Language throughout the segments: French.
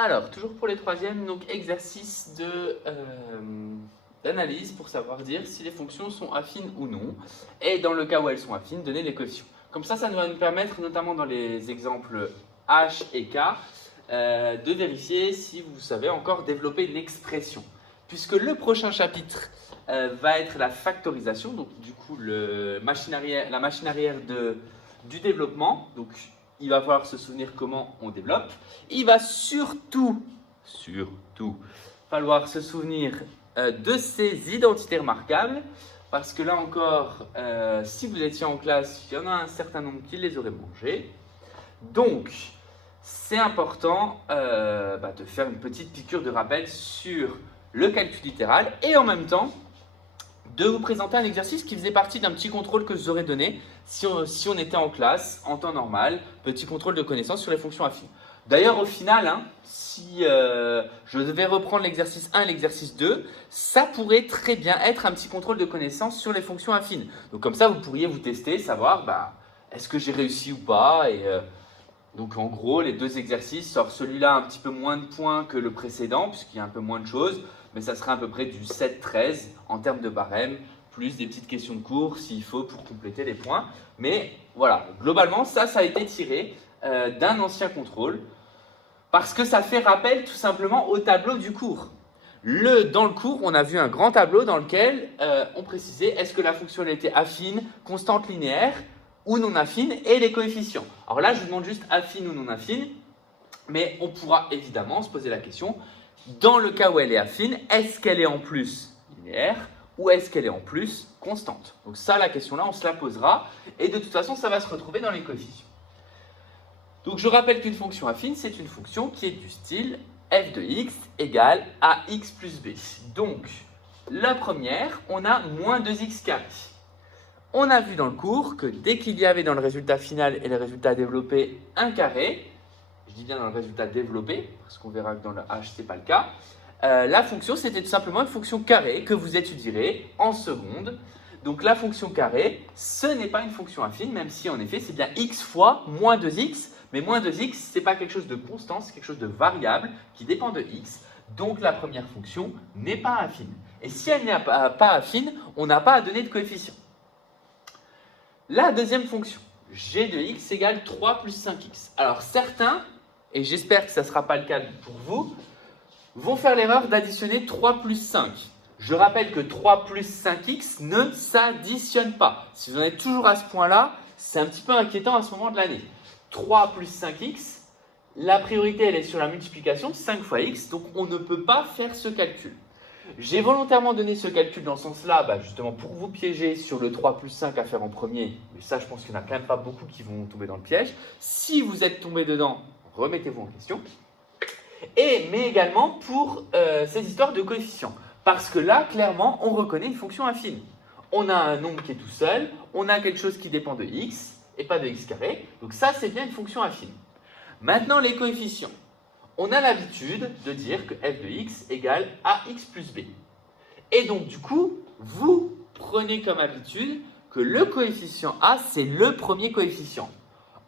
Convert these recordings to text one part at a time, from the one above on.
Alors, toujours pour les troisièmes, donc exercice d'analyse pour savoir dire si les fonctions sont affines ou non. Et dans le cas où elles sont affines, donner les coefficients. Comme ça va nous permettre, notamment dans les exemples H et K, de vérifier si vous savez encore développer une expression. Puisque le prochain chapitre va être la factorisation, donc du coup la machine arrière du développement. Donc, il va falloir se souvenir comment on développe. Il va surtout falloir se souvenir de ces identités remarquables, parce que là encore, si vous étiez en classe, il y en a un certain nombre qui les auraient mangés. Donc, c'est important de faire une petite piqûre de rappel sur le calcul littéral et en même temps de vous présenter un exercice qui faisait partie d'un petit contrôle que je vous aurais donné si on était en classe, en temps normal, petit contrôle de connaissances sur les fonctions affines. D'ailleurs, au final, si je devais reprendre l'exercice 1 et l'exercice 2, ça pourrait très bien être un petit contrôle de connaissances sur les fonctions affines. Donc comme ça, vous pourriez vous tester, savoir est-ce que j'ai réussi ou pas. Donc en gros, les deux exercices, alors celui-là un petit peu moins de points que le précédent, puisqu'il y a un peu moins de choses, mais ça sera à peu près du 7-13 en termes de barème, plus des petites questions de cours s'il faut pour compléter les points. Mais voilà, globalement, ça a été tiré d'un ancien contrôle, parce que ça fait rappel tout simplement au tableau du cours. Dans le cours, on a vu un grand tableau dans lequel on précisait est-ce que la fonction était affine, constante linéaire ou non affine et les coefficients. Alors là, je vous demande juste affine ou non affine, mais on pourra évidemment se poser la question, dans le cas où elle est affine, est-ce qu'elle est en plus linéaire ou est-ce qu'elle est en plus constante? Donc ça, la question là, on se la posera et de toute façon, ça va se retrouver dans les coefficients. Donc je rappelle qu'une fonction affine, c'est une fonction qui est du style f de x égale ax plus b. Donc la première, on a moins 2x carré. On a vu dans le cours que dès qu'il y avait dans le résultat final et le résultat développé un carré, je dis bien dans le résultat développé, parce qu'on verra que dans le H, ce n'est pas le cas, la fonction, c'était tout simplement une fonction carrée que vous étudierez en seconde. Donc la fonction carrée, ce n'est pas une fonction affine, même si en effet, c'est bien x fois moins 2x, mais moins 2x, ce n'est pas quelque chose de constant, c'est quelque chose de variable qui dépend de x. Donc la première fonction n'est pas affine. Et si elle n'est pas affine, on n'a pas à donner de coefficient. La deuxième fonction, g de x égale 3 plus 5x. Alors certains, et j'espère que ça ne sera pas le cas pour vous, vont faire l'erreur d'additionner 3 plus 5. Je rappelle que 3 plus 5x ne s'additionne pas. Si vous en êtes toujours à ce point-là, c'est un petit peu inquiétant à ce moment de l'année. 3 plus 5x, la priorité elle est sur la multiplication, 5 fois x, donc on ne peut pas faire ce calcul. J'ai volontairement donné ce calcul dans ce sens-là, justement pour vous piéger sur le 3 plus 5 à faire en premier, mais ça je pense qu'il n'y en a quand même pas beaucoup qui vont tomber dans le piège. Si vous êtes tombé dedans, remettez-vous en question. Mais également pour ces histoires de coefficients. Parce que là, clairement, on reconnaît une fonction affine. On a un nombre qui est tout seul, on a quelque chose qui dépend de x et pas de x carré. Donc ça, c'est bien une fonction affine. Maintenant, les coefficients. On a l'habitude de dire que f de x égale ax plus b. Et donc, du coup, vous prenez comme habitude que le coefficient a, c'est le premier coefficient.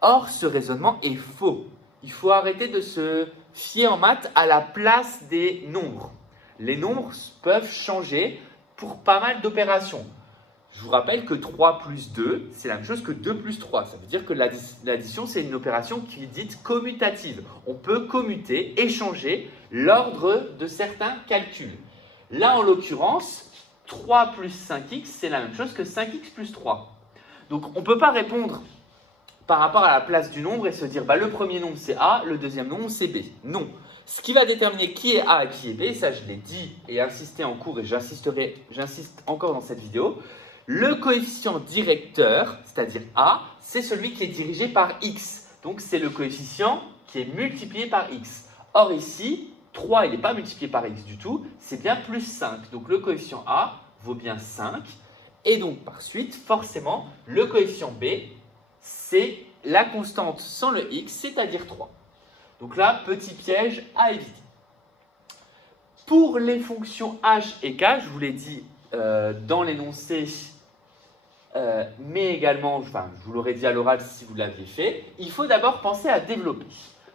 Or, ce raisonnement est faux. Il faut arrêter de se fier en maths à la place des nombres. Les nombres peuvent changer pour pas mal d'opérations. Je vous rappelle que 3 plus 2, c'est la même chose que 2 plus 3. Ça veut dire que l'addition, c'est une opération qui est dite commutative. On peut commuter, échanger l'ordre de certains calculs. Là, en l'occurrence, 3 plus 5x, c'est la même chose que 5x plus 3. Donc, on ne peut pas répondre par rapport à la place du nombre et se dire le premier nombre c'est A, le deuxième nombre c'est B. Non. Ce qui va déterminer qui est A et qui est B, ça je l'ai dit et insisté en cours et j'insiste encore dans cette vidéo, le coefficient directeur, c'est-à-dire A, c'est celui qui est dirigé par X. Donc c'est le coefficient qui est multiplié par X. Or ici, 3 il n'est pas multiplié par X du tout, c'est bien plus 5. Donc le coefficient A vaut bien 5. Et donc par suite, forcément, le coefficient B, c'est la constante sans le x, c'est-à-dire 3. Donc là, petit piège à éviter. Pour les fonctions h et k, je vous l'ai dit dans l'énoncé, mais également, je vous l'aurais dit à l'oral si vous l'aviez fait, il faut d'abord penser à développer.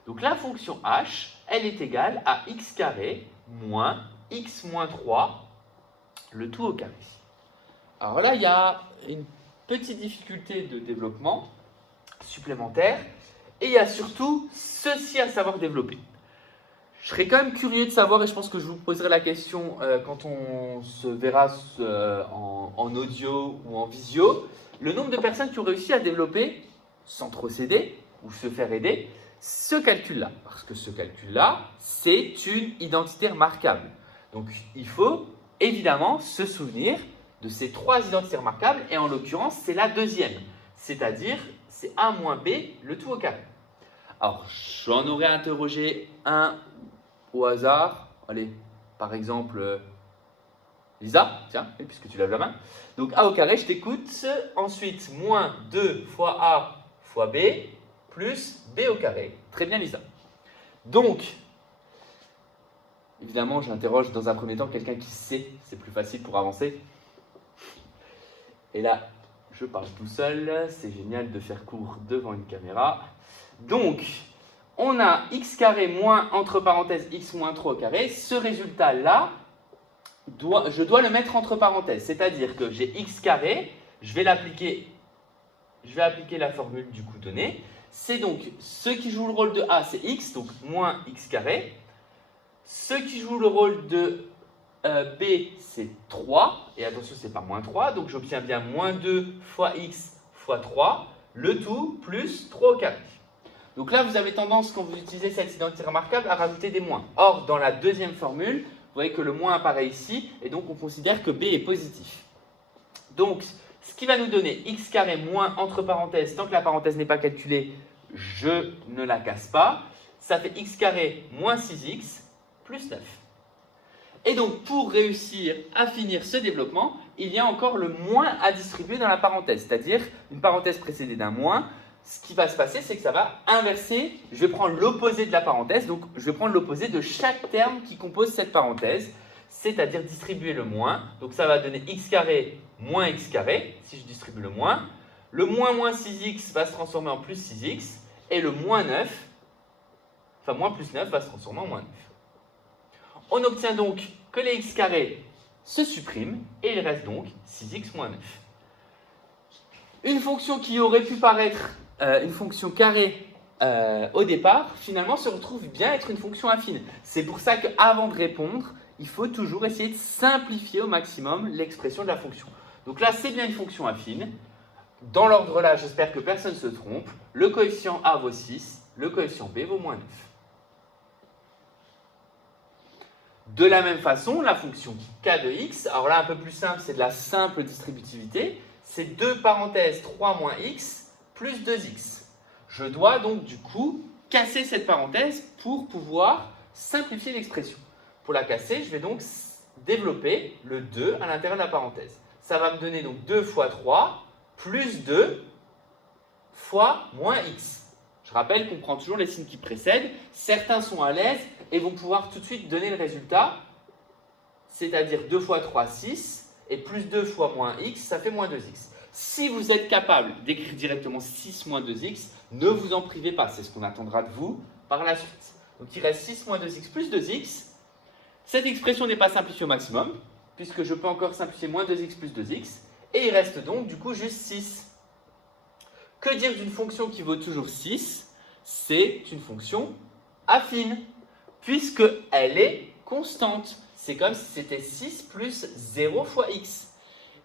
Donc la fonction h, elle est égale à x carré moins x moins 3, le tout au carré. Alors là, il y a une petite difficulté de développement supplémentaire et il y a surtout ceci à savoir développer. Je serais quand même curieux de savoir, et je pense que je vous poserai la question quand on se verra en audio ou en visio, le nombre de personnes qui ont réussi à développer, sans trop s'aider ou se faire aider, ce calcul-là. Parce que ce calcul-là, c'est une identité remarquable. Donc il faut évidemment se souvenir de ces trois identités remarquables, et en l'occurrence, c'est la deuxième, c'est-à-dire c'est a moins b, le tout au carré. Alors, j'en aurais interrogé un au hasard. Allez, par exemple, Lisa, tiens, puisque tu lèves la main. Donc, a au carré, je t'écoute. Ensuite, moins 2 fois a fois b, plus b au carré. Très bien, Lisa. Donc, évidemment, j'interroge dans un premier temps quelqu'un qui sait, c'est plus facile pour avancer. Et là, je parle tout seul, c'est génial de faire court devant une caméra. Donc, on a x carré moins, entre parenthèses, x moins 3 au carré. Ce résultat-là, je dois le mettre entre parenthèses. C'est-à-dire que j'ai x carré, je vais appliquer la formule du coup donnée. C'est donc, ce qui joue le rôle de a, c'est x, donc moins x carré. Ce qui joue le rôle de b, c'est 3, et attention, c'est pas moins 3, donc j'obtiens bien moins 2 fois x fois 3, le tout plus 3 au carré. Donc là, vous avez tendance, quand vous utilisez cette identité remarquable, à rajouter des moins. Or, dans la deuxième formule, vous voyez que le moins apparaît ici, et donc on considère que b est positif. Donc, ce qui va nous donner x carré moins, entre parenthèses, tant que la parenthèse n'est pas calculée, je ne la casse pas, ça fait x carré moins 6x plus 9. Et donc, pour réussir à finir ce développement, il y a encore le moins à distribuer dans la parenthèse, c'est-à-dire une parenthèse précédée d'un moins. Ce qui va se passer, c'est que ça va inverser. Je vais prendre l'opposé de la parenthèse, donc je vais prendre l'opposé de chaque terme qui compose cette parenthèse, c'est-à-dire distribuer le moins. Donc ça va donner x carré moins x carré, si je distribue le moins. Le moins 6x va se transformer en plus 6x, et le moins 9, enfin moins plus 9 va se transformer en moins 9. On obtient donc que les x carrés se suppriment, et il reste donc 6x moins 9. Une fonction qui aurait pu paraître une fonction carrée au départ, finalement se retrouve bien être une fonction affine. C'est pour ça qu'avant de répondre, il faut toujours essayer de simplifier au maximum l'expression de la fonction. Donc là, c'est bien une fonction affine. Dans l'ordre là, j'espère que personne ne se trompe. Le coefficient a vaut 6, le coefficient b vaut moins 9. De la même façon, la fonction k de x, alors là un peu plus simple, c'est de la simple distributivité, c'est 2 parenthèses 3 moins x plus 2x. Je dois donc du coup casser cette parenthèse pour pouvoir simplifier l'expression. Pour la casser, je vais donc développer le 2 à l'intérieur de la parenthèse. Ça va me donner donc 2 fois 3 plus 2 fois moins x. Je rappelle qu'on prend toujours les signes qui précèdent. Certains sont à l'aise et vont pouvoir tout de suite donner le résultat, c'est-à-dire 2 fois 3, 6, et plus 2 fois moins x, ça fait moins 2x. Si vous êtes capable d'écrire directement 6 moins 2x, ne vous en privez pas, c'est ce qu'on attendra de vous par la suite. Donc il reste 6 moins 2x plus 2x. Cette expression n'est pas simplifiée au maximum, puisque je peux encore simplifier moins 2x plus 2x, et il reste donc du coup juste 6. Que dire d'une fonction qui vaut toujours 6? C'est une fonction affine, puisqu'elle est constante. C'est comme si c'était 6 plus 0 fois x.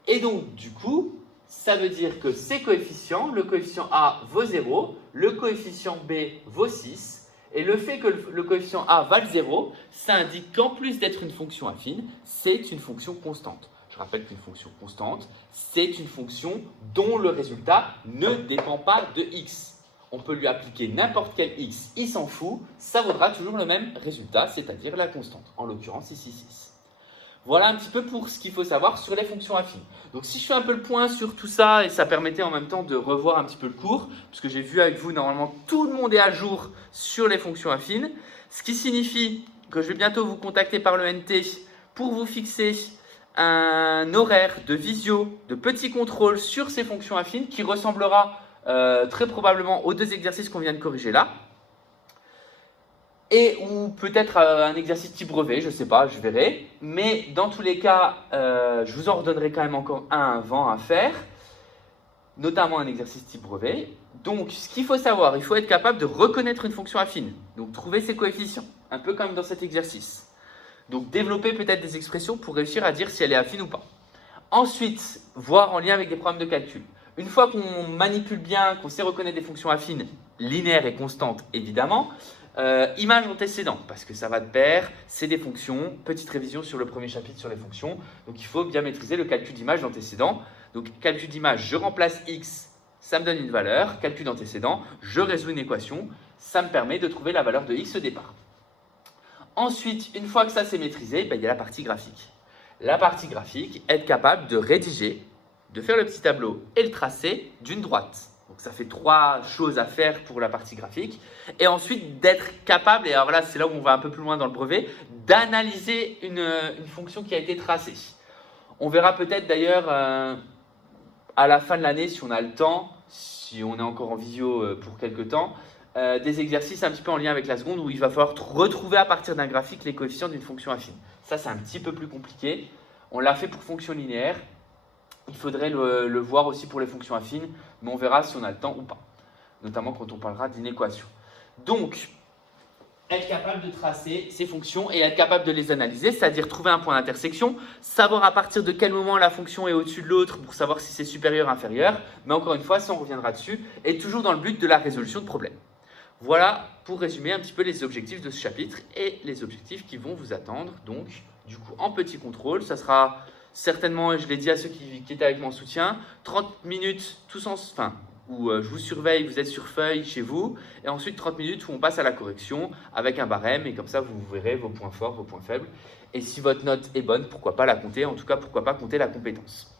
Et donc, du coup, ça veut dire que ces coefficients, le coefficient a vaut 0, le coefficient b vaut 6, et le fait que le coefficient a vale 0, ça indique qu'en plus d'être une fonction affine, c'est une fonction constante. Je rappelle qu'une fonction constante, c'est une fonction dont le résultat ne dépend pas de x. On peut lui appliquer n'importe quel x, il s'en fout, ça vaudra toujours le même résultat, c'est-à-dire la constante, en l'occurrence ici 6. Voilà un petit peu pour ce qu'il faut savoir sur les fonctions affines. Donc si je fais un peu le point sur tout ça, et ça permettait en même temps de revoir un petit peu le cours, parce que j'ai vu avec vous, normalement tout le monde est à jour sur les fonctions affines, ce qui signifie que je vais bientôt vous contacter par le NT pour vous fixer un horaire de visio, de petits contrôles sur ces fonctions affines qui ressemblera très probablement aux deux exercices qu'on vient de corriger là. et ou peut-être un exercice type brevet, je ne sais pas, je verrai. Mais dans tous les cas, je vous en redonnerai quand même encore un avant à faire, notamment un exercice type brevet. Donc, ce qu'il faut savoir, il faut être capable de reconnaître une fonction affine, donc trouver ses coefficients, un peu comme dans cet exercice. Donc, développer peut-être des expressions pour réussir à dire si elle est affine ou pas. Ensuite, voir en lien avec des problèmes de calcul. Une fois qu'on manipule bien, qu'on sait reconnaître des fonctions affines, linéaires et constantes évidemment, image antécédent, parce que ça va de pair, c'est des fonctions, petite révision sur le premier chapitre sur les fonctions, donc il faut bien maîtriser le calcul d'image d'antécédent. Donc calcul d'image, je remplace x, ça me donne une valeur, calcul d'antécédent, je résous une équation, ça me permet de trouver la valeur de x au départ. Ensuite, une fois que ça c'est maîtrisé, il y a la partie graphique. La partie graphique, être capable de rédiger, de faire le petit tableau et le tracé d'une droite. Donc ça fait 3 choses à faire pour la partie graphique. Et ensuite d'être capable, et alors là c'est là où on va un peu plus loin dans le brevet, d'analyser une fonction qui a été tracée. On verra peut-être d'ailleurs à la fin de l'année, si on a le temps, si on est encore en visio pour quelques temps, des exercices un petit peu en lien avec la seconde où il va falloir retrouver à partir d'un graphique les coefficients d'une fonction affine. Ça c'est un petit peu plus compliqué. On l'a fait pour fonction linéaire. Il faudrait le voir aussi pour les fonctions affines, mais on verra si on a le temps ou pas, notamment quand on parlera d'inéquation. Donc, être capable de tracer ces fonctions et être capable de les analyser, c'est-à-dire trouver un point d'intersection, savoir à partir de quel moment la fonction est au-dessus de l'autre pour savoir si c'est supérieur ou inférieur, mais encore une fois, ça on reviendra dessus, et toujours dans le but de la résolution de problèmes. Voilà pour résumer un petit peu les objectifs de ce chapitre et les objectifs qui vont vous attendre. Donc, du coup, en petit contrôle, ça sera certainement, je l'ai dit à ceux qui étaient avec moi en soutien, 30 minutes tous où je vous surveille, vous êtes sur feuille chez vous, et ensuite 30 minutes où on passe à la correction avec un barème, et comme ça vous verrez vos points forts, vos points faibles. Et si votre note est bonne, pourquoi pas la compter, en tout cas pourquoi pas compter la compétence.